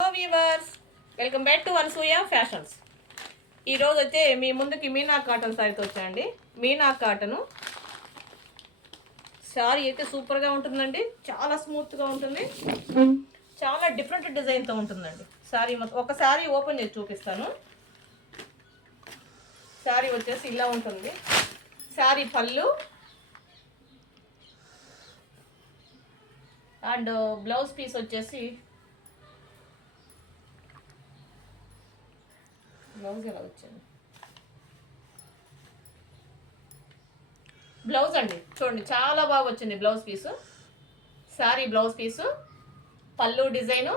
Hello weavers, welcome back to Anasuya fashions. ఈరోజు అయితే మీ ముందుకి మీనా కాటన్ శారీతో వచ్చాయండి. మీనా కాటను శారీ అయితే సూపర్గా ఉంటుందండి. చాలా స్మూత్గా ఉంటుంది, చాలా డిఫరెంట్ డిజైన్తో ఉంటుందండి. శారీ మొత్తం ఒక శారీ ఓపెన్ చేసి చూపిస్తాను. శారీ వచ్చేసి ఇలా ఉంటుంది. శారీ పళ్ళు అండ్ బ్లౌజ్ పీస్ వచ్చేసి బ్లౌజ్ ఎలా వచ్చింది, బ్లౌజ్ అండి చూడండి చాలా బాగా వచ్చింది blouse piece. Sari blouse piece, పళ్ళు డిజైను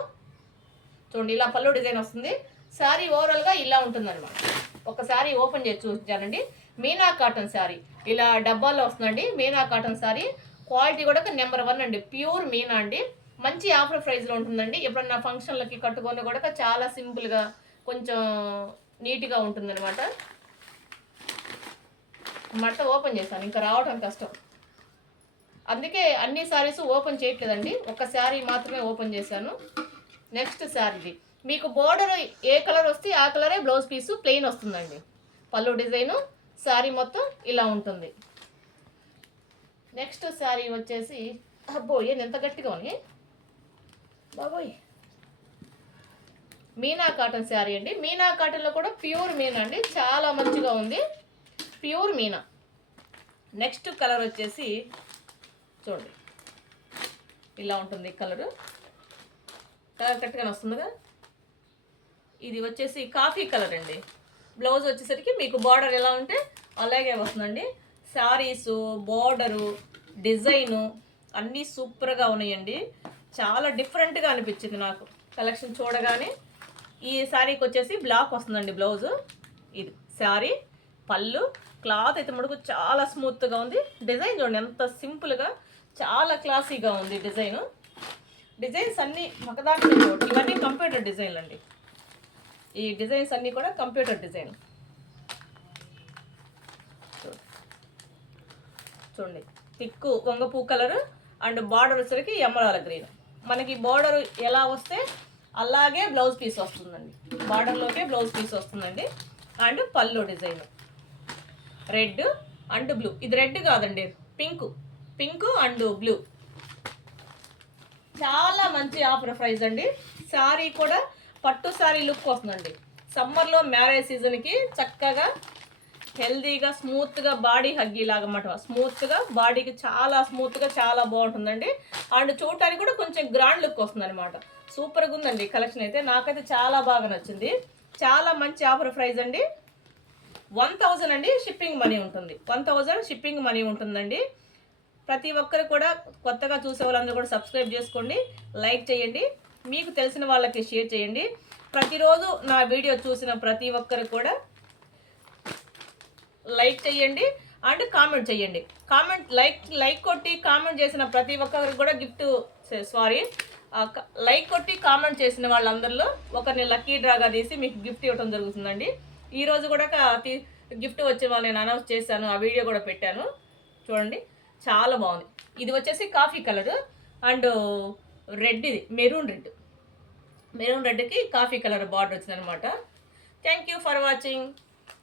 చూడండి, ఇలా పళ్ళు డిజైన్ వస్తుంది. శారీ ఓవరాల్గా ఇలా ఉంటుంది అనమాట. ఒక శారీ ఓపెన్ చేసి చూపించానండి. మీనా కాటన్ శారీ ఇలా డబ్బాల్లో వస్తుందండి. మీనా కాటన్ శారీ క్వాలిటీ కూడా నెంబర్ 1 అండి. ప్యూర్ మీనా అండి. మంచి ఆఫర్ ప్రైస్లో ఉంటుందండి. ఎప్పుడన్నా ఫంక్షన్లకి కట్టుకొని కూడా చాలా సింపుల్గా కొంచెం నీట్గా ఉంటుంది అనమాట. మట్ట ఓపెన్ చేశాను, ఇంకా రావడం కష్టం, అందుకే అన్ని శారీస్ ఓపెన్ చేయట్లేదండి. ఒక శారీ మాత్రమే ఓపెన్ చేశాను. నెక్స్ట్ శారీది మీకు బోర్డర్ ఏ కలర్ వస్తే ఆ కలరే బ్లౌజ్ పీసు ప్లెయిన్ వస్తుందండి. పళ్ళు డిజైను శారీ మొత్తం ఇలా ఉంటుంది. నెక్స్ట్ శారీ వచ్చేసి అబ్బో ఏది ఎంత గట్టిగా ఉంది బాబోయ్, మీనా కాటన్ శారీ అండి. మీనా కాటన్లో కూడా ప్యూర్ మీనా అండి, చాలా మంచిగా ఉంది, ప్యూర్ మీనా. నెక్స్ట్ కలర్ వచ్చేసి చూడండి ఇలా ఉంటుంది. కలర్ కరెక్ట్గానే వస్తుందిగా. ఇది వచ్చేసి కాఫీ కలర్ అండి. బ్లౌజ్ వచ్చేసరికి మీకు బార్డర్ ఎలా ఉంటే అలాగే వస్తుందండి. శారీసు బార్డరు డిజైను అన్నీ సూపర్గా ఉన్నాయండి. చాలా డిఫరెంట్గా అనిపించింది నాకు కలెక్షన్ చూడగానే. ఈ శారీకి వచ్చేసి బ్లాక్ వస్తుందండి బ్లౌజు. ఇది శారీ పళ్ళు, క్లాత్ అయితే మటుకు చాలా స్మూత్గా ఉంది. డిజైన్ చూడండి ఎంత సింపుల్గా, చాలా క్లాసీగా ఉంది డిజైను. డిజైన్స్ అన్నీ ఒకదాని ఇవన్నీ కంప్యూటర్ డిజైన్లు అండి. ఈ డిజైన్స్ అన్నీ కూడా కంప్యూటర్ డిజైన్. చూడండి తిక్కు వంగపూ కలరు అండ్ బార్డర్ వచ్చేసరికి ఎమరాల గ్రీన్. మనకి బార్డర్ ఎలా వస్తే అలాగే బ్లౌజ్ పీస్ వస్తుందండి. బార్డర్లోకే బ్లౌజ్ పీస్ వస్తుందండి. అండ్ పళ్ళు డిజైన్ రెడ్ అండ్ బ్లూ. ఇది రెడ్ కాదండి, పింక్, పింక్ అండ్ బ్లూ. చాలా మంచి ఆఫర్ ప్రైస్ అండి. శారీ కూడా పట్టు శారీ లుక్ వస్తుందండి. సమ్మర్లో మ్యారేజ్ సీజన్కి చక్కగా హెల్దీగా స్మూత్గా బాడీ హగ్గీ లాగా అన్నమాట. స్మూత్గా బాడీకి చాలా స్మూత్గా చాలా బాగుంటుందండి. అండ్ చూడటానికి కూడా కొంచెం గ్రాండ్ లుక్ వస్తుంది అనమాట. సూపర్గా ఉందండి కలెక్షన్ అయితే. నాకైతే చాలా బాగా నచ్చింది. చాలా మంచి ఆఫర్ ప్రైస్ అండి. 1000 అండి షిప్పింగ్ మనీ ఉంటుంది. 1000 షిప్పింగ్ మనీ ఉంటుందండి. ప్రతి ఒక్కరు కూడా కొత్తగా చూసే వాళ్ళందరూ కూడా సబ్స్క్రైబ్ చేసుకోండి, లైక్ చేయండి, మీకు తెలిసిన వాళ్ళకి షేర్ చేయండి. ప్రతిరోజు నా వీడియో చూసిన ప్రతి ఒక్కరు కూడా లైక్ చేయండి అండ్ కామెంట్ చేయండి. లైక్ కొట్టి కామెంట్ చేసిన ప్రతి ఒక్కరికి కూడా లైక్ కొట్టి కామెంట్ చేసిన వాళ్ళందరిలో ఒకరిని లక్కీ డ్రాగా తీసి మీకు గిఫ్ట్ ఇవ్వడం జరుగుతుందండి. ఈరోజు కూడా గిఫ్ట్ వచ్చే వాళ్ళు నేను అనౌన్స్ చేశాను, ఆ వీడియో కూడా పెట్టాను. చూడండి చాలా బాగుంది. ఇది వచ్చేసి కాఫీ కలర్ అండ్ రెడ్, ఇది మెరూన్ రెడ్కి కాఫీ కలర్ బార్డర్ వచ్చిందనమాట. Thank you for watching.